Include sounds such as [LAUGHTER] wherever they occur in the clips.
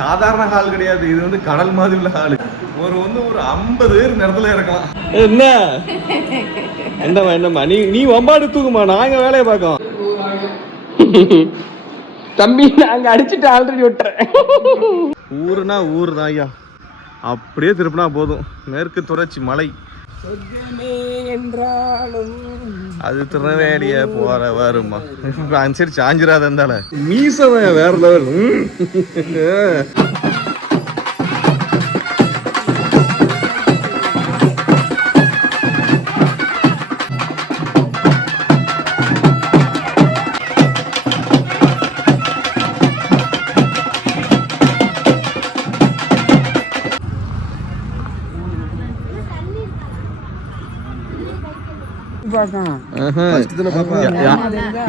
சாதாரண ஹால் கிடையாது. இது வந்து கடல் மாதிரி உள்ள ஹால். ஒரு வந்து ஒரு ஐம்பது பேர் இந்த இடத்துல இருக்கலாம். என்ன? என்னம்மா என்னம்மா? நீ நீ வம்பாடு தூக்குமா? நாங்க வேலையை பார்க்கோம் தம்பி நாங்க அடிச்சுட்டு ஆல்ரெடி விட்டுறேன். ஊருனா ஊர் தான் ஐயா. அப்படியே திருப்பினா போதும். மேற்கு தொடர்ச்சி மலை. என்றாலும் அது திருநெல்வேலிய போற வருமா? அந்த சரி சாஞ்சிராத இருந்தால. மீசவன் வேற லெவல்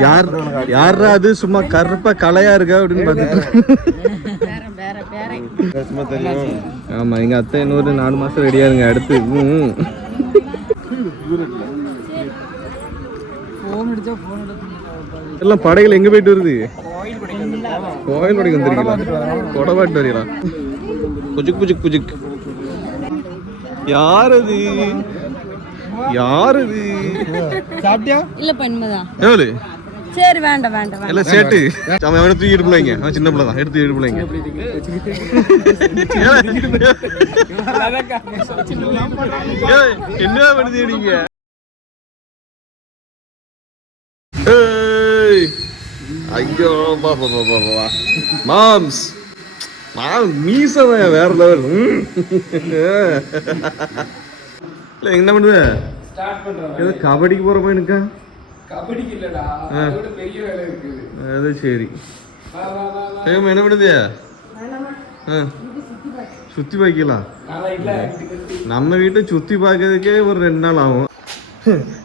யார் யாரா அது? சும்மா கருப்பா கலையா இருக்கா அப்படின்னு பார்த்துட்டு ஆமா எங்க அத்தை இன்னொரு நாலு மாசம் ரெடியா இருங்க. அடுத்து ம். எல்லாம் படைகள் எங்க போயிட்டு வருது? கோயில் படைக்கு வந்திருக்கீங்களா? கொடபாட்டு வரீங்களா புஜுக் புஜுக் புஜுக். யார் அது? யார் அது இல்ல பெண்மைதான் எவ்வளவு? சரி வேண்டாம் வேண்டாம் வேண்டாம். எல்லாம் சேட்டு அவன் அவனை தூக்கிட்டு பிள்ளைங்க அவன் சின்ன பிள்ளை தான். எடுத்து தூக்கிட்டு பிள்ளைங்க ஏய், என்ன பண்ணுது நீங்க? ஐயோ பா பா பா பா பா. மாம்ஸ். மாம் மீசவன் வேற லெவல் இல்ல என்ன பண்ணுவ? ஏதோ கபடிக்கு போற பையனுக்கா கபடிக்கு இல்லடா. ஆ. அதோட பெரிய வேலை இருக்குது அது சரி. வா வா வா வா. ஏமா என்ன பண்ணுது? ஆ. சுத்தி பார்க்கலாம் நம்ம வீட்டை சுத்தி பார்க்கறதுக்கே ஒரு ரெண்டு நாள் ஆகும்.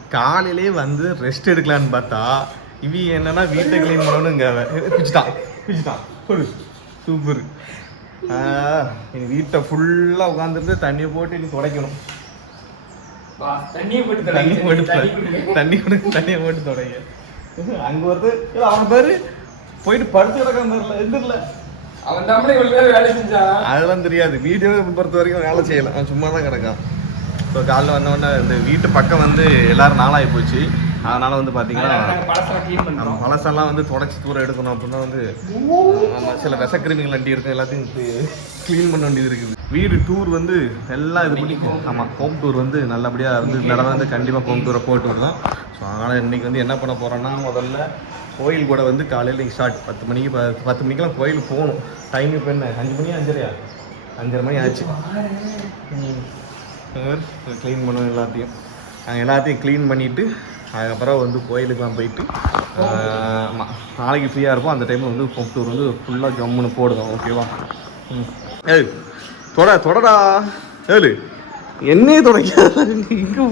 காலையிலே வந்து ரெஸ்ட் எடுக்கலான்னு பார்த்தா இவி என்னன்னா வீட்டை க்ளீன் பண்ணணுங்க பிச்சுட்டான் பிச்சுட்டான் சூப்பர் இனி வீட்டை ஃபுல்லாக உட்காந்துருந்து தண்ணியை போட்டு இனி துடைக்கணும். தண்ணியை போட்டு தண்ணி தண்ணி போட்டு தண்ணி தொட- குடிங்க தண்ணியை போட்டு துடைங்க அங்க இல்ல, அவன் பேரு போயிட்டு படுத்து கிடக்காம தெரியல எந்திரல. அவன் நம்மளே இவ்வளவு நேரம் வேலை செஞ்சான் அதெல்லாம் தெரியாது. வீடியோ பொறுத்த வரைக்கும் வேலை செய்யல. அவன் சும்மா தான் கிடக்கான். ஸோ காலைல வந்தோடனே இந்த வீட்டு பக்கம் வந்து எல்லாரும் நாளாகி போச்சு. அதனால வந்து பார்த்தீங்கன்னா பழசெல்லாம் வந்து தொடச்சி தூரம் எடுக்கணும் அப்படின்னா வந்து நம்ம சில விசக்கிருமிகள் வண்டி இருக்கும். எல்லாத்தையும் க்ளீன் பண்ண வேண்டியது இருக்குது. வீடு டூர் வந்து எல்லாம் இது பண்ணி ஆமாம் ஹோம் டூர் வந்து நல்லபடியாக வந்து இந்த தடவை வந்து கண்டிப்பாக ஹோம் டூரை போட்டு விடலாம் ஸோ அதனால் இன்றைக்கி வந்து என்ன பண்ண போகிறோன்னா முதல்ல கோயில் கூட வந்து காலையில் நீங்கள் ஸ்டார்ட் பத்து மணிக்கு பத்து மணிக்கெல்லாம் கோயிலுக்கு போகணும். டைம் இப்போ என்ன? அஞ்சு மணி அஞ்சரையா? அஞ்சரை மணி ஆச்சு. க்ளீன் பண்ணணும் எல்லாத்தையும். நாங்கள் எல்லாத்தையும் க்ளீன் பண்ணிவிட்டு அதுக்கப்புறம் வந்து கோயிலுக்குலாம் போயிட்டு ஆமாம் நாளைக்கு ஃப்ரீயாக இருப்போம். அந்த டைமில் வந்து ஹோம் டூர் வந்து ஃபுல்லாக ஜம்முன்னு போடுவோம். ஓகேவா ம். ஏய் தொட தொடடா. ஏழு என்னையே தொடக்க இங்கே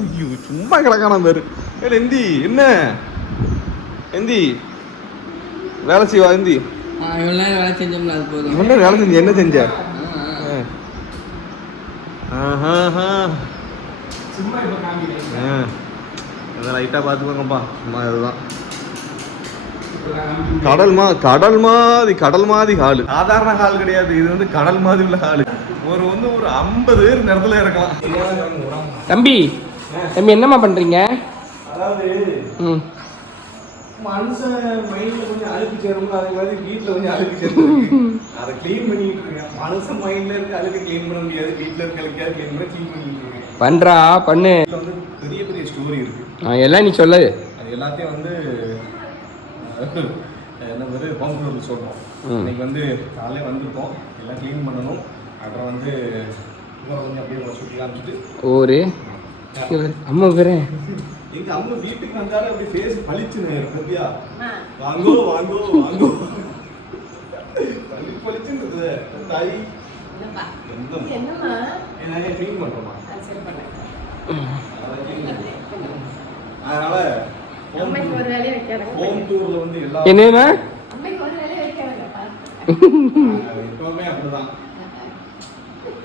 சும்மா கிடக்கான பேரு. ஏழு எந்தி என்ன? எந்தி வேலை செய்வா எந்தி? வேலை செஞ்சோம்ல அது போதும். இவன் வேலை செஞ்சு என்ன செஞ்ச? லைட்டாக பார்த்துக்கோங்கப்பா. சும்மா இதுதான். கடல் மா கடல் மாதிரி கடல் மாதிரி ஹால். சாதாரண ஹால் கிடையாது. இது வந்து கடல் மாதிரி உள்ள ஹால். ஒரு வந்து ஒரு ஐம்பது பேர் இந்த இடத்துல இருக்கலாம். தம்பி தம்பி என்னம்மா பண்றீங்க? அதாவது ம். மனுஷன் மைண்ட்ல கொஞ்சம் அழுக்கு சேரும் அதே மாதிரி வீட்ல கொஞ்சம் அழுக்கு சேரும் அதை க்ளீன் பண்ணிட்டு இருக்கேன். மனுஷன் மைண்ட்ல இருக்க அழுக்கு க்ளீன் பண்ண முடியாது. வீட்ல இருக்க அழுக்கு க்ளீன் பண்ண க்ளீன் பண்ணிட்டு இருக்கேன்? பண்றா பண்ணு. வந்து பெரிய பெரிய ஸ்டோரி இருக்கு. எல்லாம் நீ சொல்லு. அது எல்லாத்தையும் வந்து என்ன வந்து ஹோம் டூர் சொல்றோம். ம். இன்னைக்கு வந்து காலையில வந்திருக்கோம். எல்லாம் க்ளீன் பண்ணணும். அப்புறம் வந்து கொஞ்சம் அப்படியே சுற்றி காமிச்சிட்டு ஒரு அம்மா பேரே எங்க அம்மா வீட்டுக்கு வந்தாலே அப்படி ஃபேஸ் பளிச்சுன்னு பத்தியா? வாங்கோ வாங்கோ வாங்கோ. பளி பளிச்சுன்னு தாய்? என்னம்மா? என்ன க்ளீன் பண்றோமா. அதனால அம்மைக்கு ஒரு வேலையை வைக்காத ஹோம் டூர்ல வந்து எல்லா என்னன்னா அம்மைக்கு ஒரு வேலையை வைக்காதப்பா எப்பவுமே அப்படிதான் யாருக்கும் எந்த இதுவும்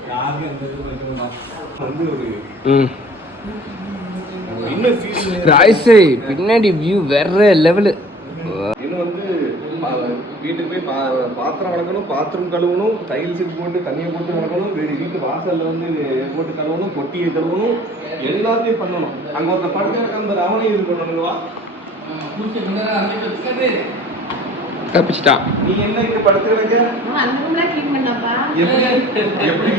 இருக்க மாட்டோம். வந்து ஒரு ம் இன்னும் ஃபீல் ராய்ஸே பின்னாடி வியூ வேற லெவலு இன்னும் வந்து வீட்டுக்கு போய் பா- பாத்திரம் வளர்க்கணும் பாத்ரூம் கழுவணும் டைல்ஸுக்கு போட்டு தண்ணியை போட்டு கழுவணும் வீடு வீட்டு வாசல்ல வந்து போட்டு கழுவணும் தொட்டியை கழுவணும் எல்லாத்தையும் பண்ணணும். அங்க ஒருத்த படுக்க அந்த அவனையும் இது பண்ணணுங்களா நீ என்ன இங்க படுத்து வைக்க எப்படி? எப்படி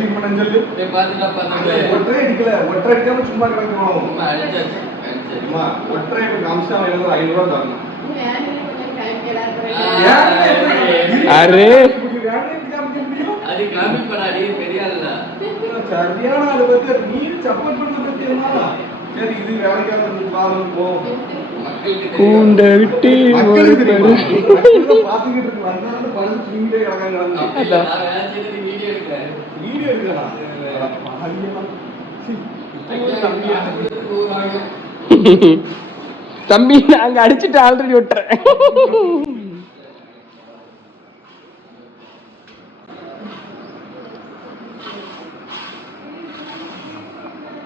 சொல்லு? நீ பாத்துடா பாத்துடா ஒற்றை அடிக்கல. ஒற்றை சும்மா கிடக்குறோம் சும்மா அடிச்சாச்சு. அடிச்சாச்சுமா ஒற்றை இப்ப காம்சா வேற 500 ரூபாய் தரணும். அரே. அது கிளம்பி சரியான அதை நீ சப்போர்ட் பண்ண தெரியுமா சரி இது வேலைக்காக பாருங்க போ. கூண்ட விட்டு தம்பி நாங்க அடிச்சுட்டு ஆல்ரெடி விட்டுறேன்.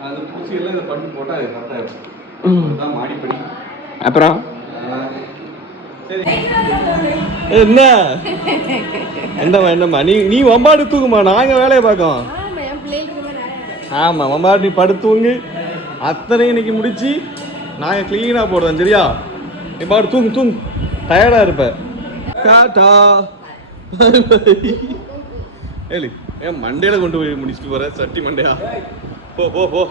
அது பூச்சி எல்லாம் இதை பண்ணி போட்டா அது கரெக்டாக மாடி பண்ணி அப்புறம்? சரி என்ன? என்னம்மா என்னம்மா? நீ நீ வம்பாடு தூங்குமா நாங்க வேலையை பார்க்கோம்? ஆமா வம்பாடு நீ படுத்துவங்க அத்தனை இன்னைக்கு முடிச்சு நாங்க கிளீனா போடுறோம் சரியா? நீ பாடு தூங்கு தூங்கு. டயர்டா இருப்ப. டாட்டா ஏலி ஏன் மண்டையில கொண்டு போய் முடிச்சுட்டு போற? சட்டி மண்டையா? போ போ போ.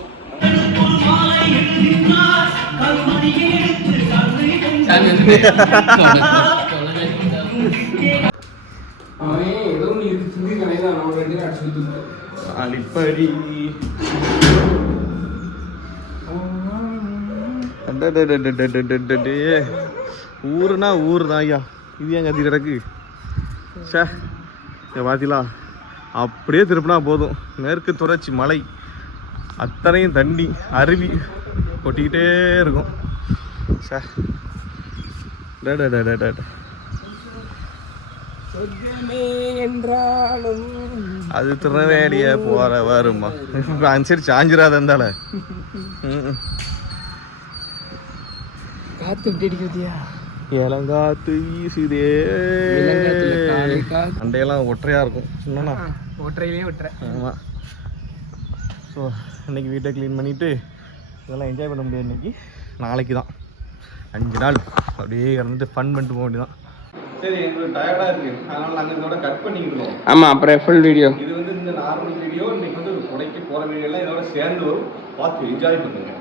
அடிப்படி ஊருனா ஊர் தான் ஐயா இது ஏன் கத்தி கிடக்கு சே பார்த்தீங்களா அப்படியே திருப்பினா போதும் மேற்கு தொடர்ச்சி மலை அத்தனையும் தண்ணி அருவி கொட்டிக்கிட்டே இருக்கும். சே டடடடடட. என்றாலும் அது திருநெல்வேலிய போற வருமா? அனுசரி சாஞ்சிராத இருந்தால. காத்து அடிக்கிறதியா? இளங்காத்து வீசுதே. அண்டையெல்லாம் ஒற்றையா இருக்கும். சொன்னா ஒற்றையிலே விட்டுறேன் ஆமாம் ஸோ இன்னைக்கு வீட்டை க்ளீன் பண்ணிட்டு இதெல்லாம் என்ஜாய் பண்ண முடியாது இன்னைக்கு. நாளைக்கு தான் அஞ்சு நாள். அப்படியே இறந்துட்டு ஃபன் பண்ணிட்டு போக வேண்டியதான் சரி எங்களுக்கு டயர்டா இருக்கு. அதனால நாங்க இதோட கட் பண்ணிக்கிறோம். ஆமா அப்புறம் ஃபுல் வீடியோ இது வந்து இந்த நார்மல் வீடியோ இன்னைக்கு வந்து புடைக்க போற வீடியோ எல்லாம் இதோட சேர்ந்து வரும். பார்த்து என்ஜாய் பண்ணுங்க.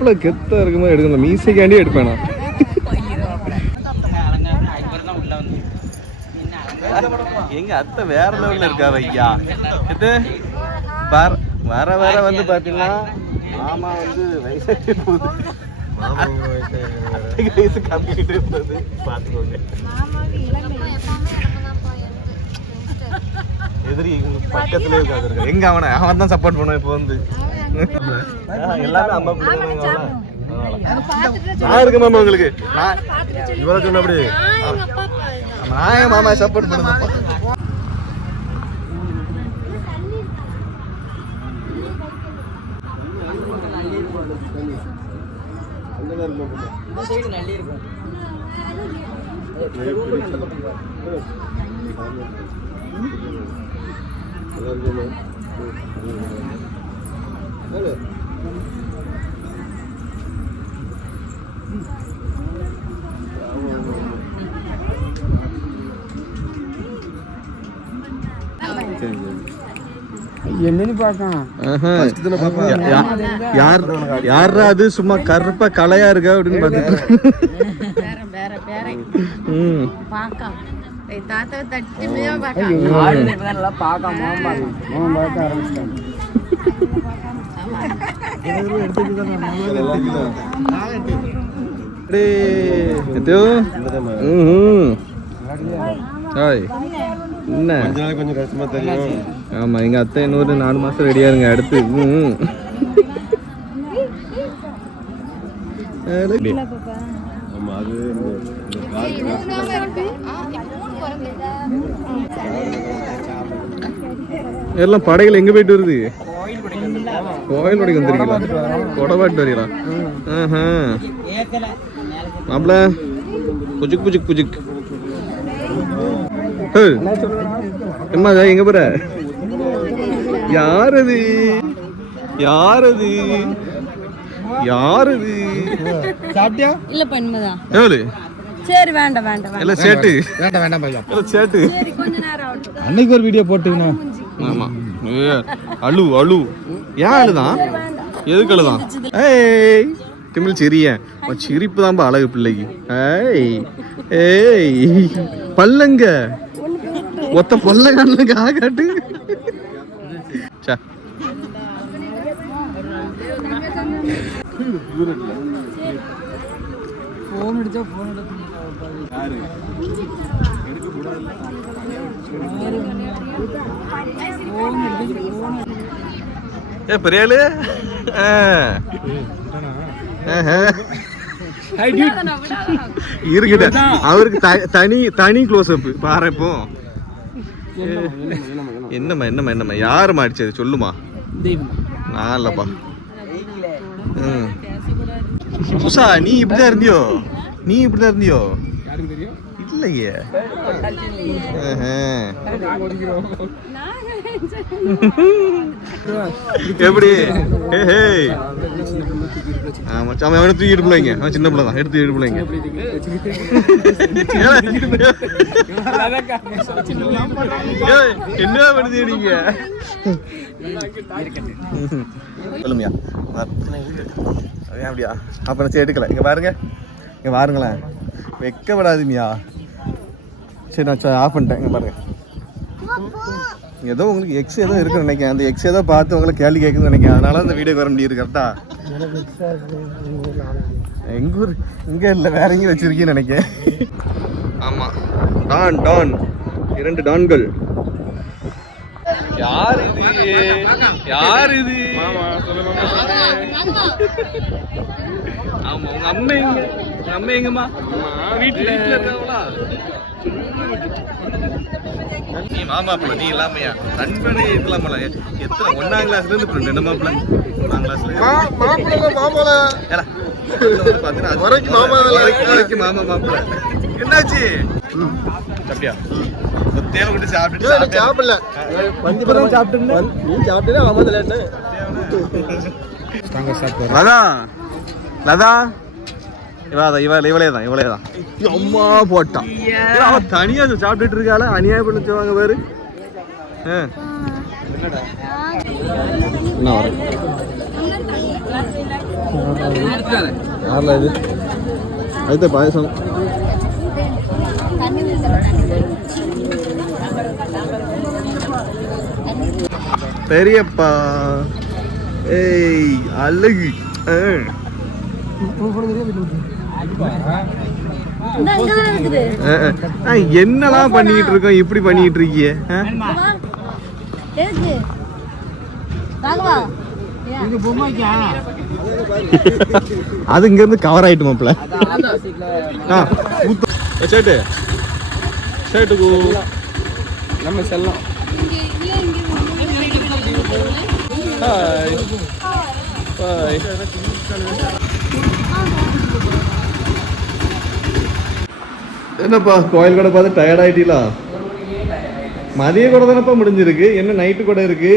மாப்பிள்ளை கெத்தா இருக்கும்போது எடுக்கணும். மீசைக்காண்டி எடுப்பேன்? நான் எங்க அத்தை வேற லெவல்ல இருக்கா ஐயா. இது வர வர வர வந்து பாத்தீங்கன்னா மாமா வந்து வயசாகி போகுது. அத்தைக்கு வயசு கம்மிக்கிட்டே போகுது. பாத்துக்கோங்க. எதிரி பக்கத்துலயே உட்காந்துருக்கான் எங்க அவனை? அவன் தான் சப்போர்ட் பண்ணுவான் இப்போ வந்து. ஆ, எல்லாமே அம்மா பிள்ளைங்க நான் இருக்கேன் மாமா உங்களுக்கு. நான் இவரை சொன்ன அப்படி நான் என் மாமா சப்போர்ட் பண்ணுவேன்? யார் யாரா அது? சும்மா கருப்பா கலையா இருக்கா அப்படின்னு பார்த்துட்டு தாத்தாவை தட்டி என்ன கொஞ்சம் கஷ்டமா தெரியும் ஆமா எங்க அத்தை இன்னொரு நாலு மாசம் ரெடியா இருங்க அடுத்து. ஆமா அது எல்லாம் படைகள் எங்க போயிட்டு வருது? கோயில் படைக்கு வந்துருக்கீங்களா? கொடவாட்டு வரீங்களா ஆஹா. மாப்பிள புஜுக் புஜுக் புஜுக். இதோ? எங்க போற? யார் அது யார் அது யார் அது சாப்பிட்டியா? இல்ல பெண்மதான் எவ்வளவு? சரி வேண்டாம் வேண்டாம் வேண்டாம். எல்லாம் சேட்டு. வேண்டாம் வேண்டாம் பையன் எல்லாம் சேட்டு. சரி கொஞ்ச நேரம் ஆகட்டும். அன்னைக்கு ஒரு வீடியோ போட்டுக்கணும். ஆமா. ஏ, அழு அழு. ஏன் அழுதான் எதுக்கு அழுதான் ஏய் திமிழ் சிரிய உன் சிரிப்பு தான்பா அழகு பிள்ளைக்கு. ஏய் ஏய். பல்லங்க. ஒத்த பல்ல கண்ணுக்கு ஆகாட்டு சே ஃபோன் அடிச்சா ஃபோன் எடுக்க ஏ பெரியாளு. இருக்கிட்ட. அவருக்கு தனி தனி க்ளோஸ் அப் பாரு இப்போ. என்னம்மா என்னம்மா என்னம்மா? யாரும்மா அடிச்சது? சொல்லுமா நான் இல்லப்பா. ம். உஷா நீ இப்படிதான் இருந்தியோ? நீ இப்படிதான் இருந்தியோ? யாருக்கு தெரியும்? இல்லையே. ஆஹா. எப்படி? ஆமா அவன் அவனை தூக்கிட்டு பிள்ளைங்க அவன் சின்ன பிள்ளை தான் எடுத்து தூக்கிட்டு பிள்ளைங்க என்ன பண்ணுது நீங்க? சொல்லுமியா. அப்படியா? அப்படியா அப்ப நான் எடுக்கல. இங்க பாருங்க. இங்க பாருங்களேன். வெக்கப்படாதுமியா. சரி நான் ஆஃப் பண்ணிட்டேன். இங்க பாருங்க. ஏதோ உங்களுக்கு எக்ஸ் ஏதோ இருக்குன்னு நினைக்கிறேன். அந்த எக்ஸ் ஏதோ பார்த்து உங்களை கேள்வி கேட்குதுன்னு நினைக்கிறேன். அதனால அந்த வீடியோ வர முடியுது கரெக்டா எங்க ஊர் இங்க இல்ல வேற எங்கேயும் வச்சிருக்கீன்னு நினைக்கிறேன். ஆமா. Don don. இரண்டு டான்கள். யார் இது யார் இது ஆமா உங்க அம்மா எங்க? உங்க அம்மா எங்கம்மா? வீட்டுல வீட்டுல இருக்காங்களா? நீ மாமா பிள்ளை நீ இல்லாமையா? நண்பனே இருக்கலாமல எத்தனை ஒன்னாம் கிளாஸ்ல இருந்து ஃப்ரெண்ட் என்ன மாப்பிள்ள ஒன்னாம் கிளாஸ்ல மாப்பிள்ள மாப்பிள்ள ஏடா, [LAUGHS] பாத்தீங்கன்னா வரைக்கும் மாமா மாப்பிள்ள. என்னாச்சு? அப்படியா சாப்பிட்டு சாப்பிடல. வந்து சாப்பிட்டு நீ சாப்பிட்டு அவன் லேட்டு. லதா லதா. இவாதா இவ இவளே தான் இவளே தான். அம்மா போட்டான் அவன் தனியா சாப்பிட்டுட்டு இருக்காள? அநியாயம் பண்ணி சொல்லுவாங்க பாரு. என்ன யாரில் இது? அது பாயசம். பெரியப்பா. ஏய் அழகு. ஆ. என்னலாம் பண்ணிக்கிட்டு இருக்கோம்? இப்படி பண்ணிக்கிட்டு இருக்கீங்க [LAUGHS] அது இங்க இருந்து கவர் ஆயிட்டு மாப்ள சேட்டு. சேட்டுக்கு நம்ம செல்லம். ஹாய் ஹாய் என்னப்பா கோயில் கூட பார்த்து டயர்ட் ஆயிட்டீங்களா? மதிய கூட தானப்பா முடிஞ்சிருக்கு. என்ன நைட்டு கூட இருக்கு?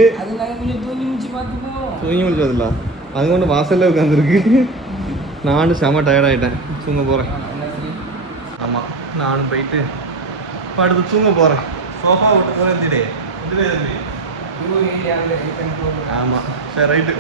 தூங்கி முடிச்சதுல அது கொண்டு வாசல்ல உட்காந்துருக்கு நானும் செம டயர்ட் ஆயிட்டேன் தூங்க போறேன் ஆமாம் நானும் போயிட்டு படுத்து தூங்க போறேன் சோஃபா விட்டு போறேன் திடே ஆமாம் சரி ரைட்டு